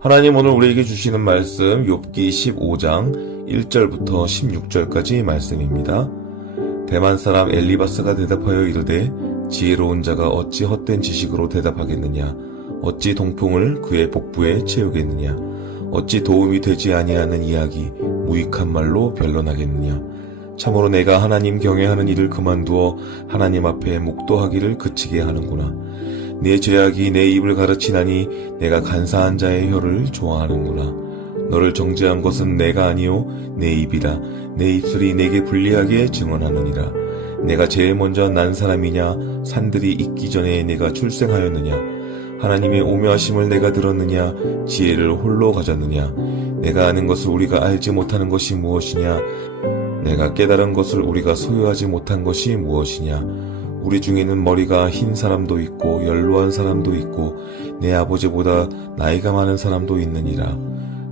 하나님 오늘 우리에게 주시는 말씀 욥기 15장 1절부터 16절까지 말씀입니다. 대만 사람 엘리바스가 대답하여 이르되 지혜로운 자가 어찌 헛된 지식으로 대답하겠느냐. 어찌 동풍을 그의 복부에 채우겠느냐. 어찌 도움이 되지 아니하는 이야기 무익한 말로 변론하겠느냐. 참으로 내가 하나님 경외하는 일을 그만두어 하나님 앞에 묵도하기를 그치게 하는구나. 내 죄악이 내 입을 가르치나니 내가 간사한 자의 혀를 좋아하는구나. 너를 정죄한 것은 내가 아니요 내 입이라. 내 입술이 내게 불리하게 증언하느니라. 내가 제일 먼저 난 사람이냐. 산들이 있기 전에 내가 출생하였느냐. 하나님의 오묘하심을 내가 들었느냐. 지혜를 홀로 가졌느냐. 내가 아는 것을 우리가 알지 못하는 것이 무엇이냐. 내가 깨달은 것을 우리가 소유하지 못한 것이 무엇이냐. 우리 중에는 머리가 흰 사람도 있고 연로한 사람도 있고 내 아버지보다 나이가 많은 사람도 있느니라.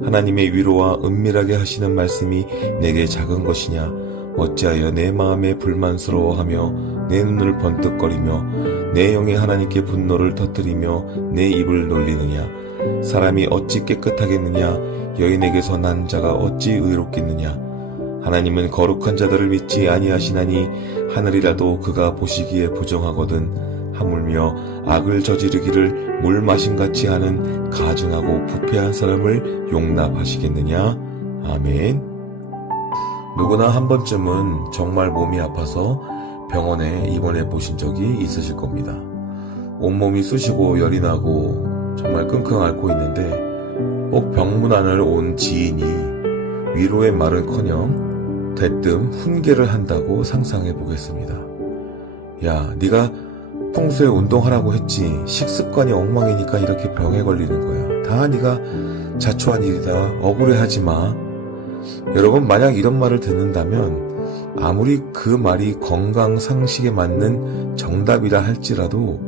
하나님의 위로와 은밀하게 하시는 말씀이 내게 작은 것이냐. 어찌하여 내 마음에 불만스러워하며 내 눈을 번뜩거리며 내 영에 하나님께 분노를 터뜨리며 내 입을 놀리느냐. 사람이 어찌 깨끗하겠느냐. 여인에게서 난 자가 어찌 의롭겠느냐. 하나님은 거룩한 자들을 믿지 아니하시나니 하늘이라도 그가 보시기에 부정하거든. 하물며 악을 저지르기를 물 마심같이 하는 가증하고 부패한 사람을 용납하시겠느냐. 아멘. 누구나 한 번쯤은 정말 몸이 아파서 병원에 입원해 보신 적이 있으실 겁니다. 온몸이 쑤시고 열이 나고 정말 끙끙 앓고 있는데 꼭 병문안을 온 지인이 위로의 말은커녕 대뜸 훈계를 한다고 상상해 보겠습니다. 야, 네가 평소에 운동하라고 했지. 식습관이 엉망이니까 이렇게 병에 걸리는 거야. 다 네가 자초한 일이다. 억울해하지 마. 여러분, 만약 이런 말을 듣는다면 아무리 그 말이 건강 상식에 맞는 정답이라 할지라도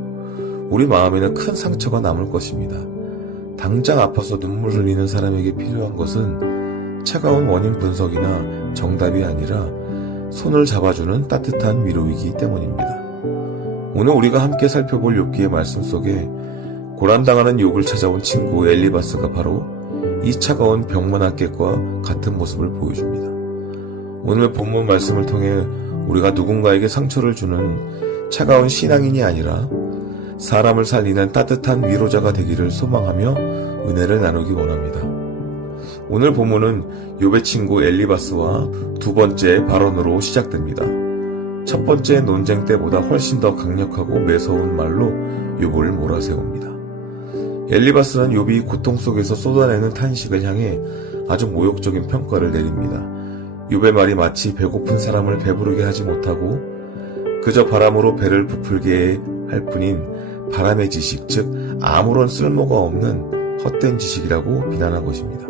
우리 마음에는 큰 상처가 남을 것입니다. 당장 아파서 눈물 흘리는 사람에게 필요한 것은 차가운 원인 분석이나 정답이 아니라 손을 잡아주는 따뜻한 위로이기 때문입니다. 오늘 우리가 함께 살펴볼 욥기의 말씀 속에 고난당하는 욥을 찾아온 친구 엘리바스가 바로 이 차가운 병문안객과 같은 모습을 보여줍니다. 오늘 본문 말씀을 통해 우리가 누군가에게 상처를 주는 차가운 신앙인이 아니라 사람을 살리는 따뜻한 위로자가 되기를 소망하며 은혜를 나누기 원합니다. 오늘 본문은 욥의 친구 엘리바스와 두 번째 발언으로 시작됩니다. 첫 번째 논쟁 때보다 훨씬 더 강력하고 매서운 말로 욥을 몰아세웁니다. 엘리바스는 욥이 고통 속에서 쏟아내는 탄식을 향해 아주 모욕적인 평가를 내립니다. 욥의 말이 마치 배고픈 사람을 배부르게 하지 못하고 그저 바람으로 배를 부풀게 할 뿐인 바람의 지식, 즉 아무런 쓸모가 없는 헛된 지식이라고 비난한 것입니다.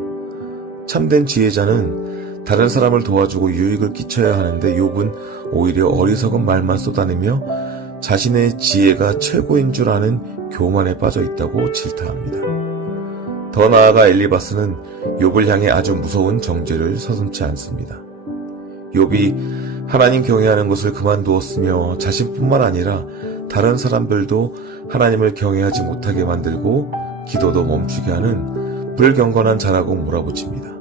참된 지혜자는 다른 사람을 도와주고 유익을 끼쳐야 하는데 욥은 오히려 어리석은 말만 쏟아내며 자신의 지혜가 최고인 줄 아는 교만에 빠져 있다고 질타합니다. 더 나아가 엘리바스는 욥을 향해 아주 무서운 정죄를 서슴지 않습니다. 욥이 하나님 경외하는 것을 그만두었으며 자신뿐만 아니라 다른 사람들도 하나님을 경외하지 못하게 만들고 기도도 멈추게 하는 불경건한 자라고 몰아붙입니다.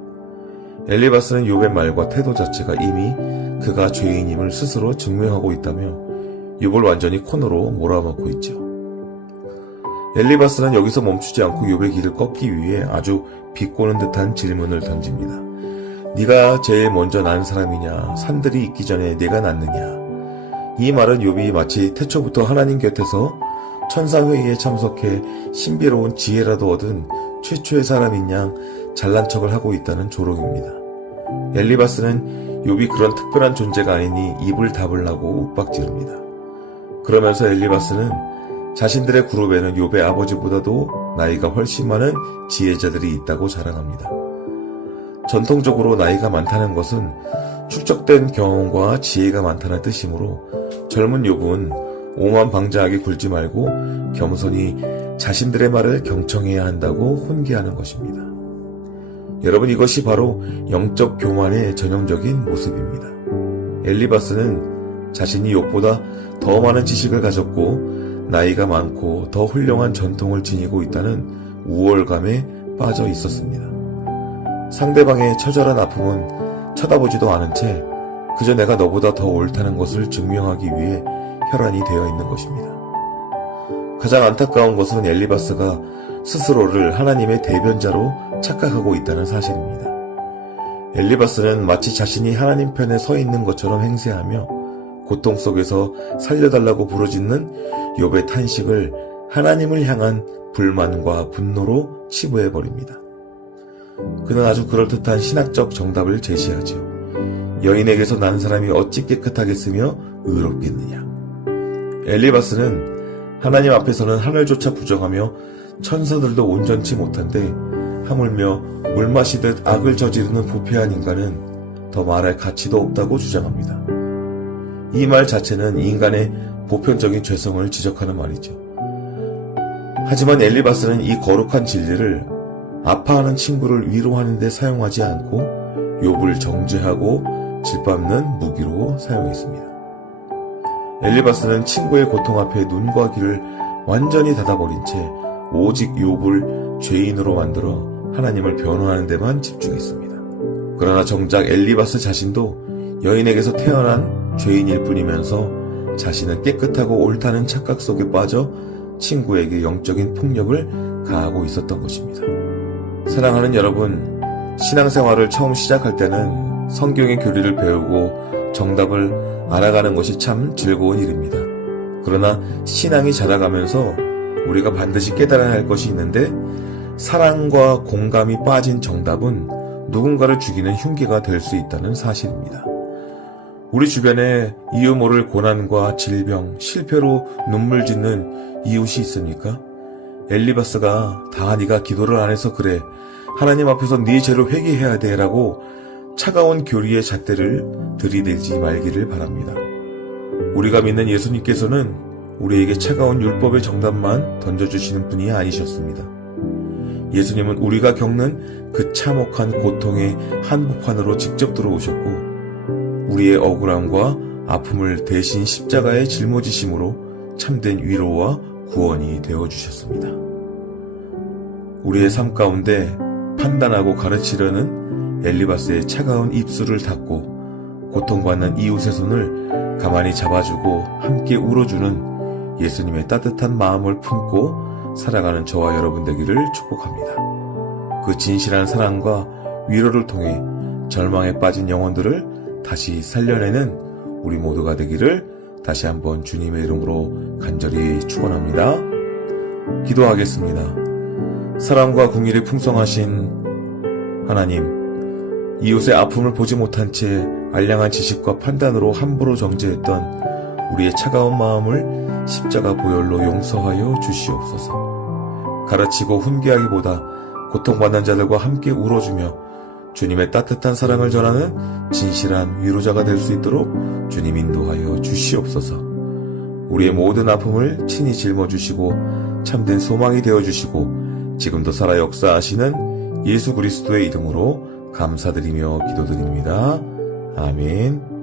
엘리바스는 욥의 말과 태도 자체가 이미 그가 죄인임을 스스로 증명하고 있다며 욥을 완전히 코너로 몰아넣고 있죠. 엘리바스는 여기서 멈추지 않고 욥의 길을 꺾기 위해 아주 비꼬는 듯한 질문을 던집니다. 네가 제일 먼저 난 사람이냐? 산들이 있기 전에 내가 났느냐? 이 말은 욥이 마치 태초부터 하나님 곁에서 천사회의에 참석해 신비로운 지혜라도 얻은 최초의 사람인 양 잘난 척을 하고 있다는 조롱입니다. 엘리바스는 욥이 그런 특별한 존재가 아니니 입을 다물라고 윽박지릅니다. 그러면서 엘리바스는 자신들의 그룹에는 욥의 아버지보다도 나이가 훨씬 많은 지혜자들이 있다고 자랑합니다. 전통적으로 나이가 많다는 것은 축적된 경험과 지혜가 많다는 뜻이므로 젊은 욥은 오만방자하게 굴지 말고 겸손히 자신들의 말을 경청해야 한다고 훈계하는 것입니다. 여러분, 이것이 바로 영적 교만의 전형적인 모습입니다. 엘리바스는 자신이 욥보다 더 많은 지식을 가졌고 나이가 많고 더 훌륭한 전통을 지니고 있다는 우월감에 빠져 있었습니다. 상대방의 처절한 아픔은 쳐다보지도 않은 채 그저 내가 너보다 더 옳다는 것을 증명하기 위해 혈안이 되어 있는 것입니다. 가장 안타까운 것은 엘리바스가 스스로를 하나님의 대변자로 착각하고 있다는 사실입니다. 엘리바스는 마치 자신이 하나님 편에 서 있는 것처럼 행세하며 고통 속에서 살려달라고 부르짖는 욥의 탄식을 하나님을 향한 불만과 분노로 치부해버립니다. 그는 아주 그럴듯한 신학적 정답을 제시하지요. 여인에게서 난 사람이 어찌 깨끗하겠으며 의롭겠느냐. 엘리바스는 하나님 앞에서는 하늘조차 부정하며 천사들도 온전치 못한데 하물며 물 마시듯 악을 저지르는 부패한 인간은 더 말할 가치도 없다고 주장합니다. 이 말 자체는 인간의 보편적인 죄성을 지적하는 말이죠. 하지만 엘리바스는 이 거룩한 진리를 아파하는 친구를 위로하는 데 사용하지 않고 욥을 정죄하고 짓밟는 무기로 사용했습니다. 엘리바스는 친구의 고통 앞에 눈과 귀를 완전히 닫아버린 채 오직 욥을 죄인으로 만들어 하나님을 변호하는 데만 집중했습니다. 그러나 정작 엘리바스 자신도 여인에게서 태어난 죄인일 뿐이면서 자신은 깨끗하고 옳다는 착각 속에 빠져 친구에게 영적인 폭력을 가하고 있었던 것입니다. 사랑하는 여러분, 신앙생활을 처음 시작할 때는 성경의 교리를 배우고 정답을 알아가는 것이 참 즐거운 일입니다. 그러나 신앙이 자라가면서 우리가 반드시 깨달아야 할 것이 있는데 사랑과 공감이 빠진 정답은 누군가를 죽이는 흉기가 될 수 있다는 사실입니다. 우리 주변에 이유 모를 고난과 질병, 실패로 눈물 짓는 이웃이 있습니까? 엘리바스가 다 네가 기도를 안 해서 그래. 하나님 앞에서 네 죄로 회개해야 돼 라고 차가운 교리의 잣대를 들이대지 말기를 바랍니다. 우리가 믿는 예수님께서는 우리에게 차가운 율법의 정답만 던져주시는 분이 아니셨습니다. 예수님은 우리가 겪는 그 참혹한 고통의 한복판으로 직접 들어오셨고 우리의 억울함과 아픔을 대신 십자가에 짊어지심으로 참된 위로와 구원이 되어주셨습니다. 우리의 삶 가운데 판단하고 가르치려는 엘리바스의 차가운 입술을 닫고 고통받는 이웃의 손을 가만히 잡아주고 함께 울어주는 예수님의 따뜻한 마음을 품고 살아가는 저와 여러분 되기를 축복합니다. 그 진실한 사랑과 위로를 통해 절망에 빠진 영혼들을 다시 살려내는 우리 모두가 되기를 다시 한번 주님의 이름으로 간절히 축원합니다. 기도하겠습니다. 사랑과 긍휼이 풍성하신 하나님, 이웃의 아픔을 보지 못한 채 알량한 지식과 판단으로 함부로 정죄했던 우리의 차가운 마음을 십자가 보혈로 용서하여 주시옵소서. 가르치고 훈계하기보다 고통받는 자들과 함께 울어주며 주님의 따뜻한 사랑을 전하는 진실한 위로자가 될 수 있도록 주님 인도하여 주시옵소서. 우리의 모든 아픔을 친히 짊어주시고 참된 소망이 되어주시고 지금도 살아 역사하시는 예수 그리스도의 이름으로 감사드리며 기도드립니다. 아멘.